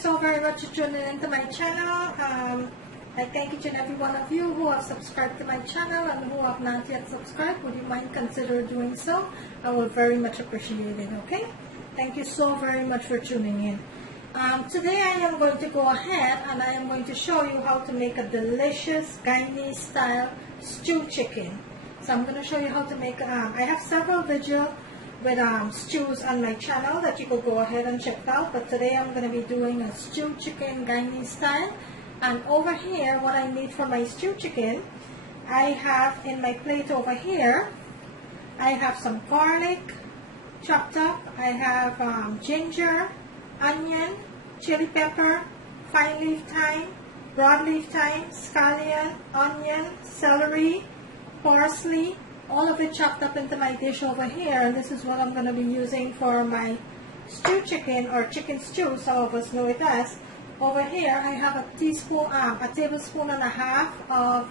so very much for tuning into my channel. I thank each and every one of you who have subscribed to my channel and who have not yet subscribed. Would you mind consider doing so? I will very much appreciate it, okay? Thank you so very much for tuning in. Today I am going to go ahead and I am going to show you how to make a delicious Guyanese style stew chicken. So I'm going to show you how to make, I have several videos with stews on my channel that you could go ahead and check out, but today I'm going to be doing a stew chicken Guyanese style. And over here, what I need for my stew chicken, I have in my plate over here, I have some garlic chopped up, I have ginger, onion, chili pepper, fine leaf thyme, broadleaf thyme, scallion, onion, celery, parsley, all of it chopped up into my dish over here. And this is what I'm going to be using for my stew chicken or chicken stew, some of us know it as. Over here I have a tablespoon and a half of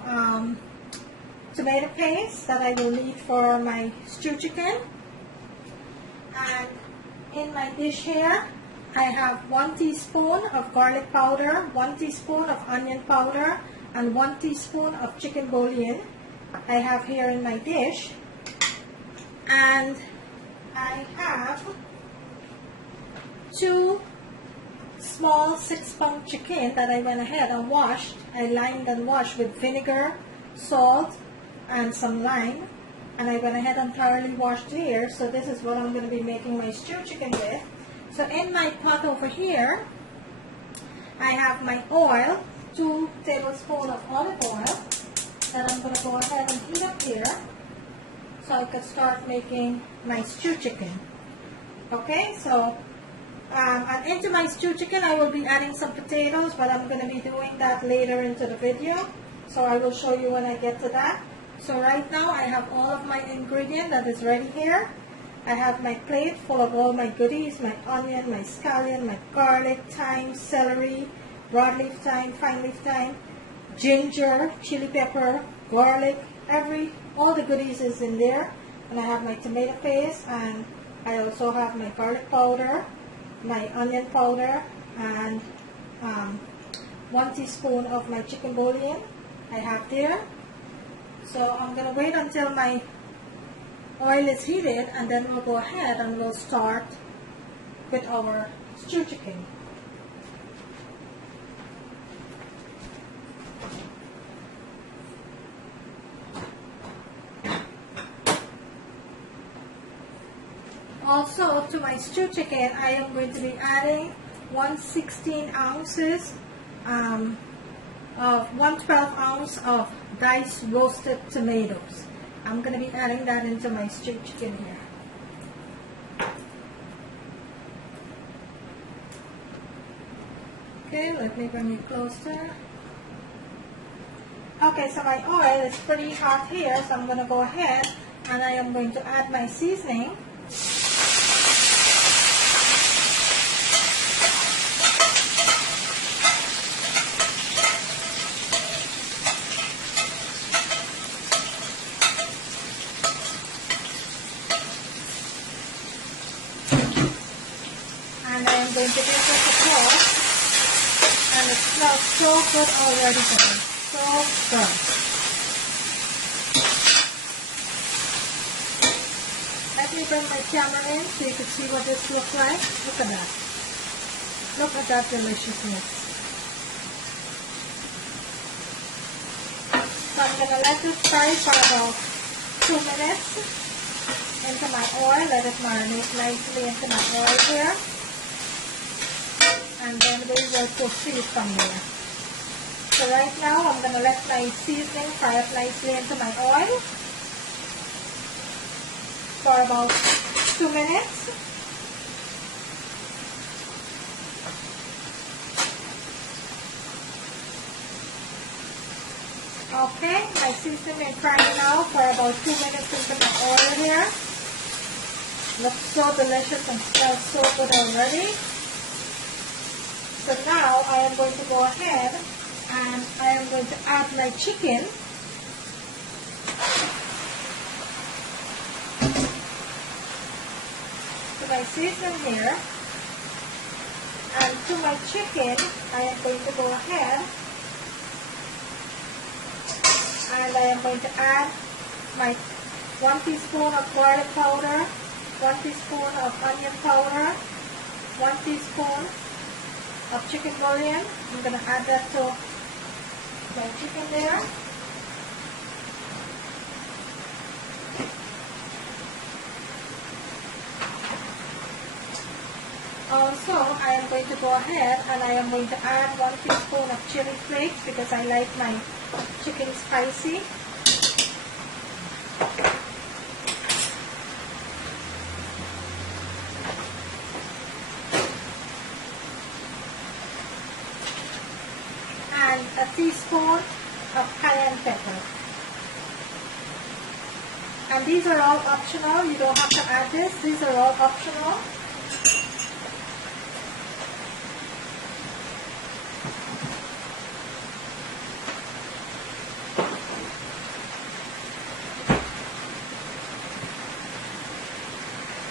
tomato paste that I will need for my stew chicken. And in my dish here I have 1 teaspoon of garlic powder, 1 teaspoon of onion powder, and 1 teaspoon of chicken bouillon I have here in my dish. And I have 2 small 6-pound chicken that I went ahead and washed. I lined and washed with vinegar, salt, and some lime. And I went ahead and thoroughly washed here. So this is what I'm going to be making my stew chicken with. So in my pot over here, I have my oil, 2 tablespoons of olive oil that I'm going to go ahead and heat up here so I can start making my stew chicken. Okay, so and into my stew chicken I will be adding some potatoes, but I'm going to be doing that later into the video. So I will show you when I get to that. So right now I have all of my ingredient that is ready here. I have my plate full of all my goodies, my onion, my scallion, my garlic, thyme, celery, broadleaf thyme, fine leaf thyme, ginger, chili pepper, garlic, all the goodies is in there. And I have my tomato paste, and I also have my garlic powder, my onion powder, and 1 teaspoon of my chicken bouillon I have there. So I'm going to wait until my oil is heated, and then we'll go ahead and we'll start with our stew chicken. Also, to my stew chicken, I am going to be adding 1/16 ounces of 1/12 ounce of diced roasted tomatoes. I'm going to be adding that into my stew chicken here. Okay, let me bring it closer. Okay, so my oil is pretty hot here, so I'm going to go ahead and I am going to add my seasoning. And I am going to give this a pour, and it smells so good already, guys. So good. Let me bring my camera in so you can see what this looks like. Look at that. Look at that deliciousness. So I'm going to let this fry for about 2 minutes into my oil. Let it marinate nicely into my oil here. And then we will proceed from there. So right now I'm going to let my seasoning fry up nicely into my oil for about 2 minutes. Okay, my seasoning is frying now for about 2 minutes into my oil here. Looks so delicious and smells so good already. So now I am going to go ahead and I am going to add my chicken. To my seasoning here. And to my chicken, I am going to go ahead and I am going to add my 1 teaspoon of garlic powder, 1 teaspoon of onion powder, 1 teaspoon of chicken bouillon. I'm going to add that to my chicken there. Also, I am going to go ahead and I am going to add 1 teaspoon of chili flakes because I like my chicken spicy. And a teaspoon of cayenne pepper. And these are all optional. You don't have to add this. These are all optional.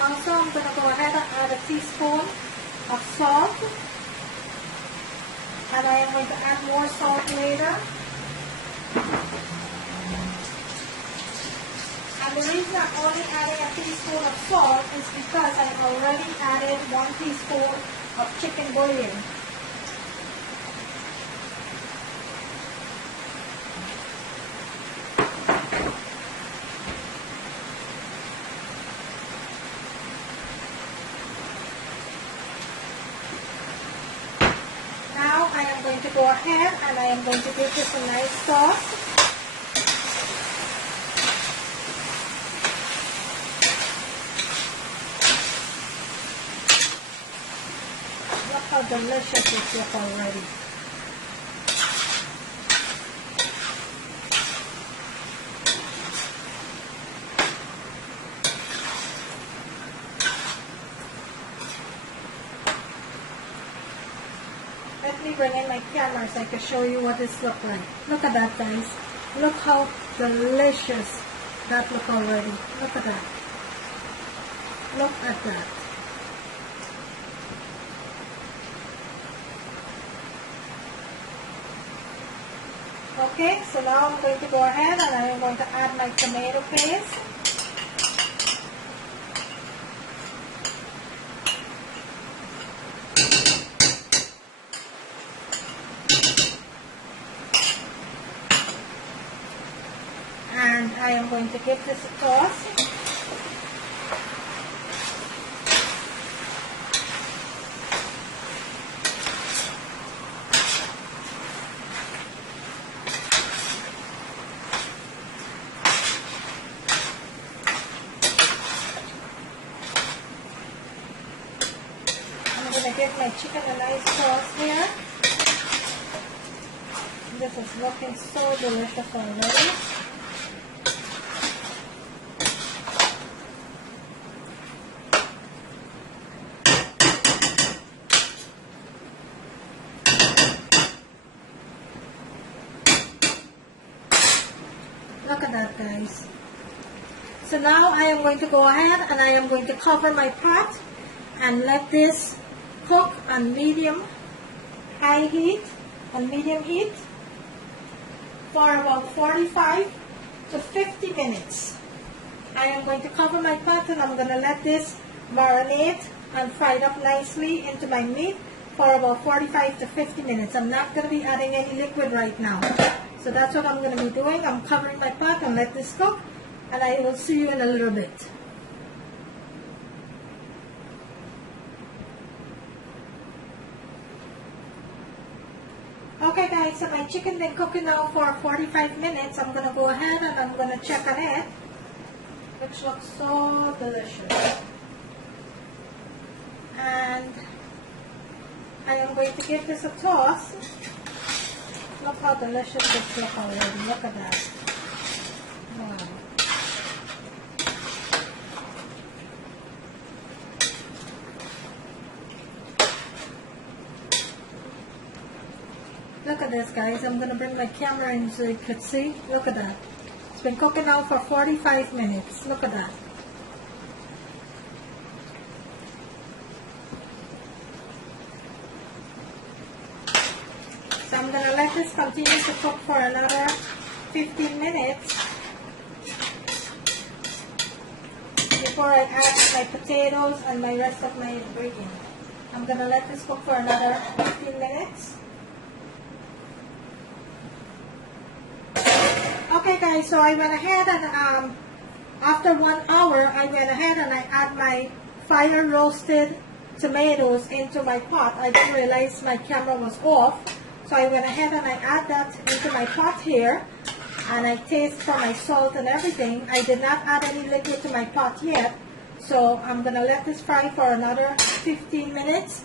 Also, I'm going to go ahead and add a teaspoon of salt. And I am going to add more salt later. And the reason I'm only adding a teaspoon of salt is because I already added 1 teaspoon of chicken bouillon. Now I am going to go ahead and I am going to give this a nice sauce. Look how delicious this looks already. Let me bring in my camera so I can show you what this looks like. Look at that, guys. Look how delicious that looks already. Look at that. Look at that. Okay, so now I'm going to go ahead and I am going to add my tomato paste. And I am going to give this a toss. I'm going to give my chicken a nice sauce here. This is looking so delicious already. Look at that, guys. So now I am going to go ahead and I am going to cover my pot and let this cook on high heat, on medium heat for about 45 to 50 minutes. I am going to cover my pot and I'm going to let this marinate and fry it up nicely into my meat for about 45 to 50 minutes. I'm not going to be adding any liquid right now. So that's what I'm going to be doing. I'm covering my pot and let this cook, and I will see you in a little bit. Okay guys, so my chicken been cooking now for 45 minutes. I'm going to go ahead and I'm going to check on it, which looks so delicious. And I am going to give this a toss. Look how delicious this looks already. Look at that. Wow. Look at this, guys. I'm going to bring my camera in so you can see. Look at that. It's been cooking now for 45 minutes. Look at that. So I'm going to let this continue to cook for another 15 minutes before I add my potatoes and my rest of my ingredients. I'm going to let this cook for another 15 minutes. Okay guys, so I went ahead and after 1 hour, I went ahead and I add my fire roasted tomatoes into my pot. I didn't realize my camera was off, so I went ahead and I add that into my pot here, and I taste for my salt and everything. I did not add any liquid to my pot yet, so I'm going to let this fry for another 15 minutes.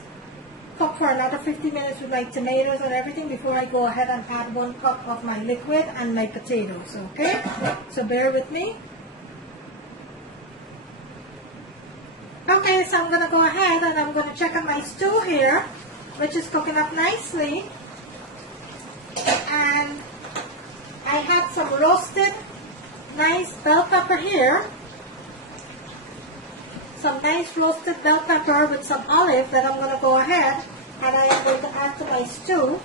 Cook for another 15 minutes with my tomatoes and everything before I go ahead and add 1 cup of my liquid and my potatoes, okay? So bear with me. Okay, so I'm going to go ahead and I'm going to check on my stew here, which is cooking up nicely. And I have some roasted nice bell pepper here. Some nice roasted bell pepper with some olive that I'm going to go ahead and I am going to add to my stew.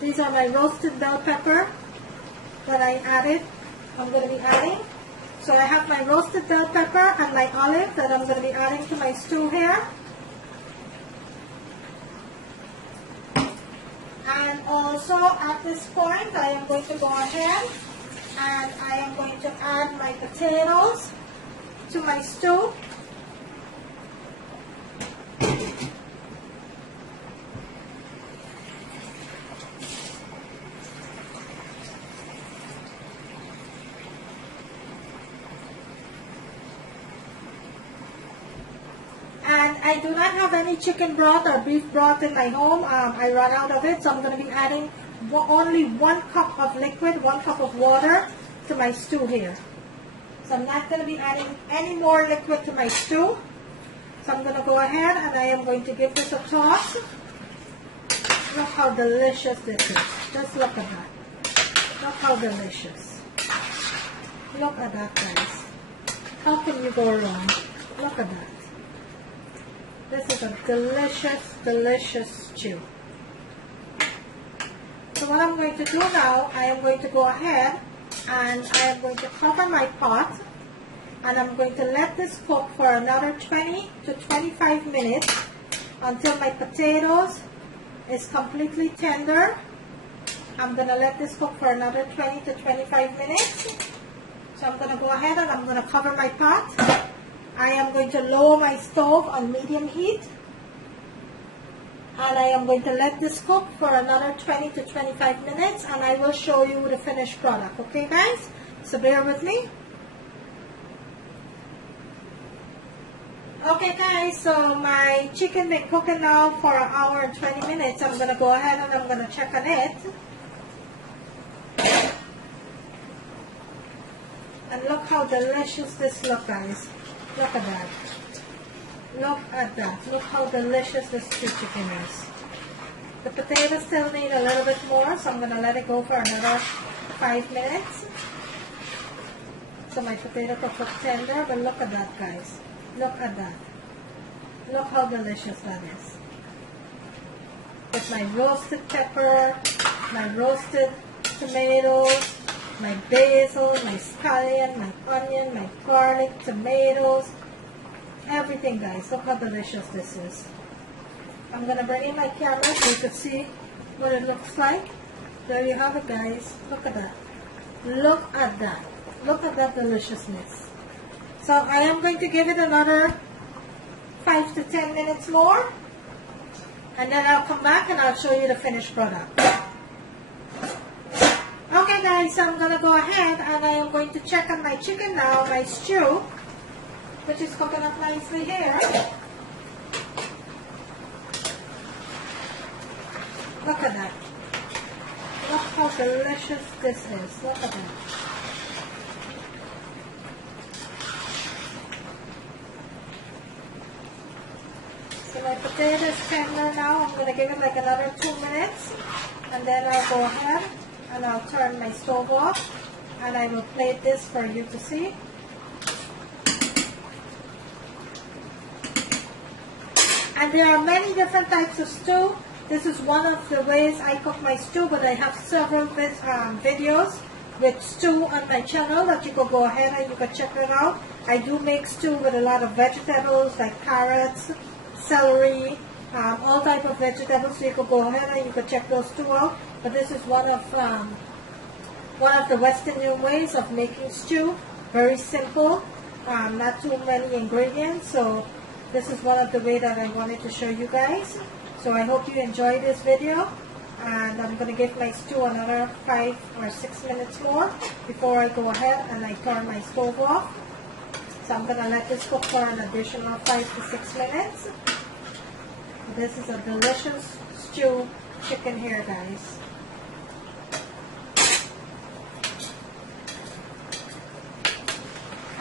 These are my roasted bell pepper that I added. I'm going to be adding. So I have my roasted bell pepper and my olive that I'm going to be adding to my stew here. And also at this point I am going to go ahead and I am going to add my potatoes to my stew. And I do not have any chicken broth or beef broth in my home. I ran out of it, so I'm going to be adding only 1 cup of liquid, 1 cup of water to my stew here. So I'm not going to be adding any more liquid to my stew. So I'm going to go ahead and I am going to give this a toss. Look how delicious this is. Just look at that. Look how delicious. Look at that, guys. How can you go wrong? Look at that. This is a delicious, delicious stew. So what I'm going to do now, I am going to go ahead and I am going to cover my pot and I'm going to let this cook for another 20 to 25 minutes until my potatoes is completely tender. I'm going to let this cook for another 20 to 25 minutes. So I'm going to go ahead and I'm going to cover my pot. I am going to lower my stove on medium heat and I am going to let this cook for another 20 to 25 minutes and I will show you the finished product. Okay guys? So bear with me. Okay guys, so my chicken been cooking now for an hour and 20 minutes. I'm going to go ahead and I'm going to check on it. And look how delicious this looks, guys. Look at that. Look at that. Look how delicious this stew chicken is. The potatoes still need a little bit more, so I'm going to let it go for another 5 minutes. So my potato can cook tender, but look at that, guys. Look at that. Look how delicious that is. With my roasted pepper, my roasted tomatoes, my basil, my scallion, my onion, my garlic, tomatoes, everything, guys. Look how delicious this is. I'm going to bring in my camera so you can see what it looks like. There you have it, guys. Look at that. Look at that. Look at that deliciousness. So I am going to give it another 5 to 10 minutes more. And then I'll come back and I'll show you the finished product. Okay guys, so I'm going to go ahead and I am going to check on my chicken now, my stew, which is cooking up nicely here. Look at that. Look how delicious this is. Look at that. So my potato is tender now. I'm going to give it like another 2 minutes. And then I'll go ahead and I'll turn my stove off. And I will plate this for you to see. And there are many different types of stew. This is one of the ways I cook my stew, but I have several videos with stew on my channel that you could go ahead and you could check it out. I do make stew with a lot of vegetables like carrots, celery, all type of vegetables, so you could go ahead and you could check those two out. But this is one of the Western Union ways of making stew. Very simple, not too many ingredients. So this is one of the way that I wanted to show you guys. So I hope you enjoy this video, and I'm going to give my stew another 5 or 6 minutes more before I go ahead and I turn my stove off. So I'm going to let this cook for an additional 5 to 6 minutes. This is a delicious stew chicken here, guys.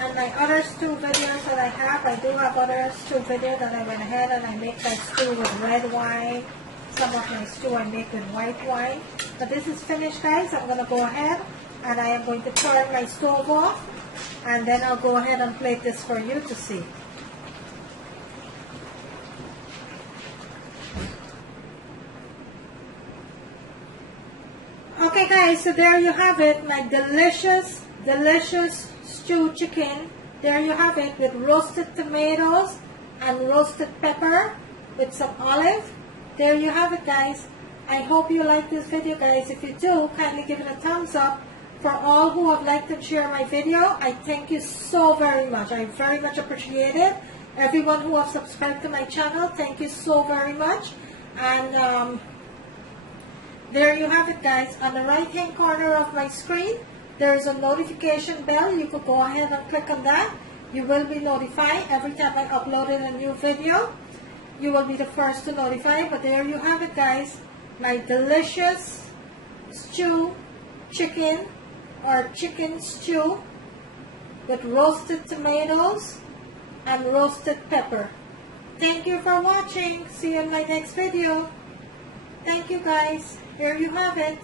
And my other stew videos that I do have other stew videos that I went ahead and I make my stew with red wine. Some of my stew I make with white wine. But this is finished, guys. I'm going to go ahead and I am going to turn my stove off. And then I'll go ahead and plate this for you to see. Okay, guys, so there you have it. My delicious, delicious stew chicken. There you have it, with roasted tomatoes and roasted pepper with some olive. There you have it, guys. I hope you like this video, guys. If you do, kindly give it a thumbs up. For all who have liked and shared my video, I thank you so very much. I very much appreciate it. Everyone who has subscribed to my channel, thank you so very much. And there you have it, guys. On the right hand corner of my screen, there is a notification bell. You could go ahead and click on that. You will be notified every time I upload a new video. You will be the first to notify. But there you have it, guys. My delicious stew chicken, or chicken stew with roasted tomatoes and roasted pepper. Thank you for watching. See you in my next video. Thank you, guys. Here you have it.